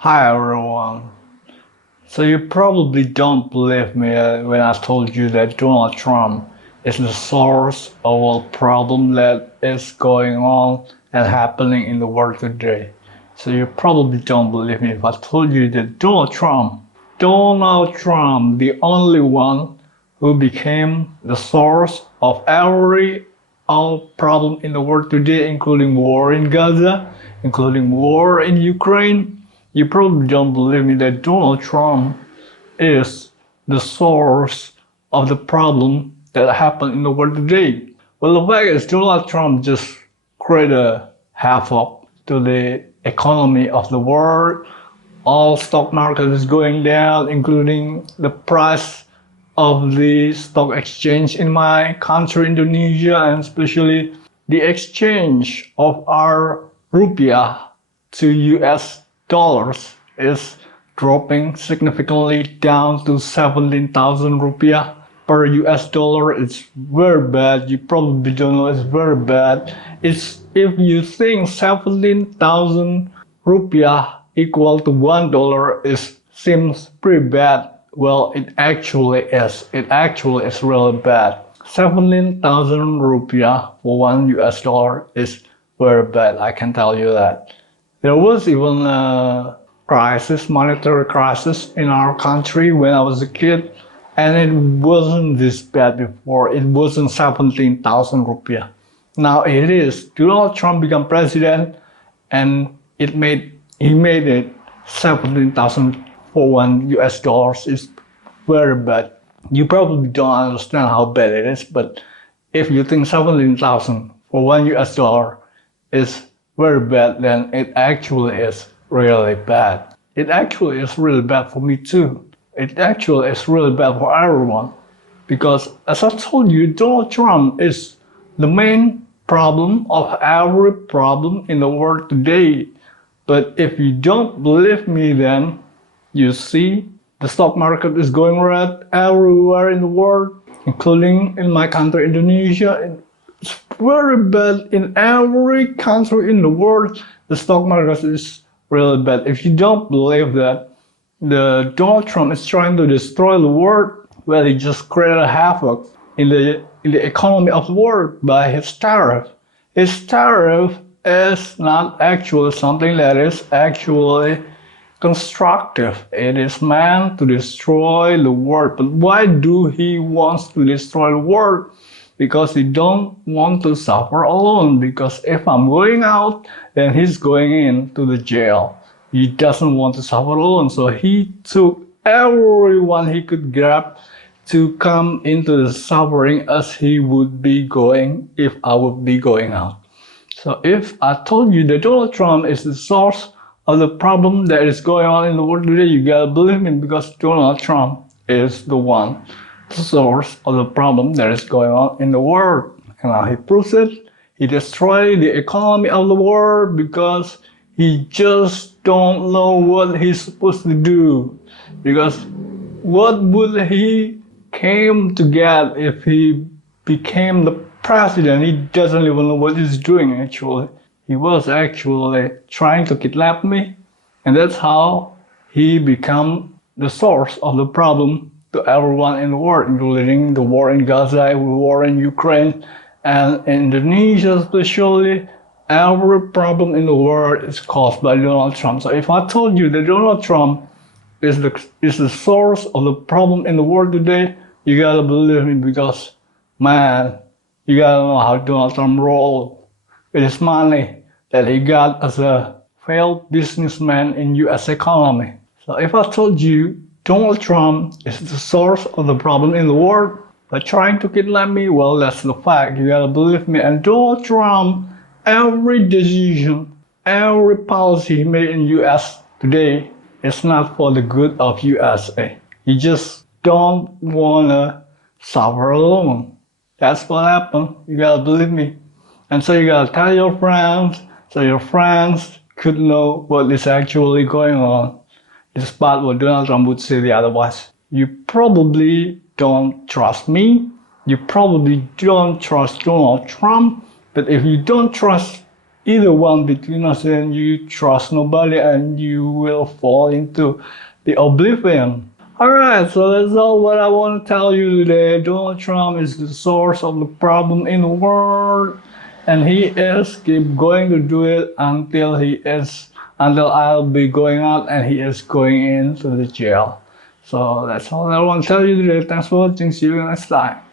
Hi everyone. So you probably don't believe me when I told you that Donald Trump is the source of all problem that is going on and happening in the world today. So you probably don't believe me if I told you that Donald Trump, the only one who became the source of every all problem in the world today, including war in Gaza, including war in Ukraine. You probably don't believe me that Donald Trump is the source of the problem that happened in the world today. Well, the fact is Donald Trump just created a havoc to the economy of the world. All stock market is going down, including the price of the stock exchange in my country, Indonesia, and especially the exchange of our rupiah to US dollars is dropping significantly down to 17,000 rupiah per US dollar. It's very bad. You probably don't know it's very bad. It's if you think 17,000 rupiah equal to $1 is seems pretty bad. Well, it actually is. It actually is really bad. 17,000 rupiah for $1 is very bad. I can tell you that. There was even a crisis, monetary crisis in our country when I was a kid, and it wasn't this bad before. It wasn't 17,000 rupiah. Now it is. Donald Trump became president, and he made it 17,000 for $1. Is very bad. You probably don't understand how bad it is, but if you think 17,000 for $1 is very bad, then it actually is really bad. It actually is really bad for me too. It actually is really bad for everyone. Because as I told you, Donald Trump is the main problem of every problem in the world today. But if you don't believe me, then you see the stock market is going red everywhere in the world, including in my country, Indonesia. It's very bad in every country in the world. The stock market is really bad. If you don't believe that the Donald Trump is trying to destroy the world, well, he just created havoc in the economy of the world by his tariff. His tariff is not actually something that is actually constructive. It is meant to destroy the world. But why do he wants to destroy the world? Because he don't want to suffer alone. Because if I'm going out, then he's going into the jail. He doesn't want to suffer alone. So he took everyone he could grab to come into the suffering as he would be going if I would be going out. So if I told you that Donald Trump is the source of the problem that is going on in the world today, you gotta believe me because Donald Trump is the one, the source of the problem that is going on in the world. And now he proves it. He destroyed the economy of the world because he just don't know what he's supposed to do. Because what would he came to get if he became the president? He doesn't even know what he's doing actually. He was actually trying to kidnap me, and that's how he became the source of the problem to everyone in the world, including the war in Gaza, the war in Ukraine, and Indonesia especially. Every problem in the world is caused by Donald Trump. So if I told you that Donald Trump is the source of the problem in the world today, you gotta believe me because, man, you gotta know how Donald Trump rolls with his money that he got as a failed businessman in US economy. So if I told you Donald Trump is the source of the problem in the world by trying to kidnap me, well, that's the fact. You gotta believe me. And Donald Trump, every decision, every policy he made in US today is not for the good of USA. He just don't wanna suffer alone. That's what happened. You gotta believe me. And so you gotta tell your friends so your friends could know what is actually going on, despite what Donald Trump would say the otherwise. You probably don't trust me. You probably don't trust Donald Trump. But if you don't trust either one between us, then you trust nobody and you will fall into the oblivion. Alright, so that's all what I want to tell you today. Donald Trump is the source of the problem in the world, and he is keep going to do it until I'll be going out and he is going into the jail. So that's all I want to tell you today. Thanks for watching. See you next time.